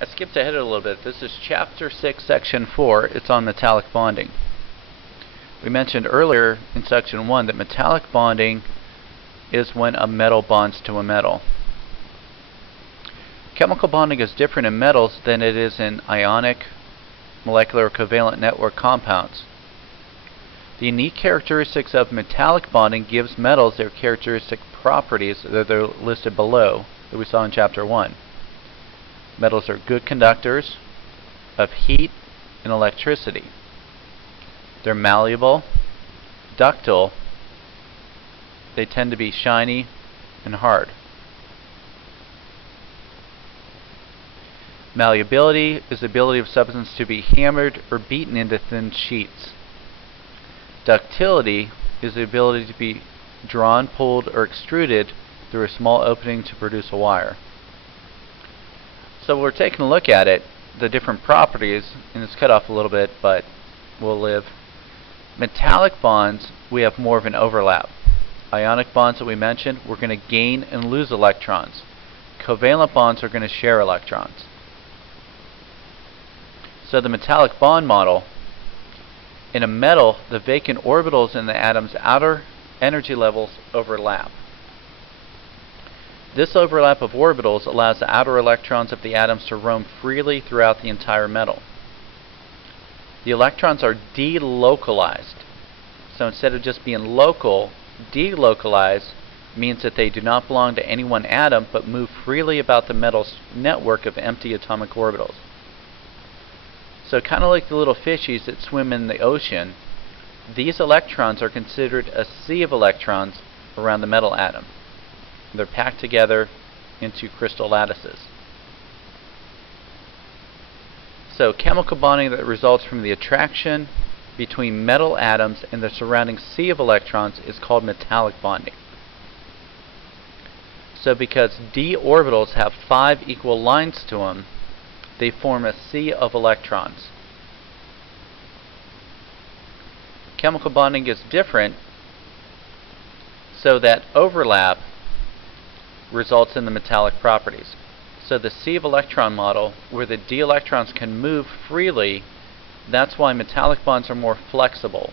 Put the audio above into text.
I skipped ahead a little bit. This is Chapter 6, Section 4. It's on metallic bonding. We mentioned earlier in Section 1 that metallic bonding is when a metal bonds to a metal. Chemical bonding is different in metals than it is in ionic, molecular, or covalent network compounds. The unique characteristics of metallic bonding gives metals their characteristic properties that are listed below that we saw in Chapter 1. Metals are good conductors of heat and electricity. They're malleable, ductile, they tend to be shiny and hard. Malleability is the ability of substance to be hammered or beaten into thin sheets. Ductility is the ability to be drawn, pulled, or extruded through a small opening to produce a wire. So we're taking a look at it, the different properties, and it's cut off a little bit, but we'll live. Metallic bonds, we have more of an overlap. Ionic bonds that we mentioned, we're going to gain and lose electrons. Covalent bonds are going to share electrons. So the metallic bond model, in a metal, the vacant orbitals in the atom's outer energy levels overlap. This overlap of orbitals allows the outer electrons of the atoms to roam freely throughout the entire metal. The electrons are delocalized. So instead of just being local, delocalized means that they do not belong to any one atom but move freely about the metal's network of empty atomic orbitals. So kind of like the little fishies that swim in the ocean, these electrons are considered a sea of electrons around the metal atom. They're packed together into crystal lattices. So chemical bonding that results from the attraction between metal atoms and the surrounding sea of electrons is called metallic bonding. So because d orbitals have 5 equal lines to them, they form a sea of electrons. Chemical bonding is different, so that overlap results in the metallic properties. So the sea of electron model, where the d electrons can move freely, that's why metallic bonds are more flexible.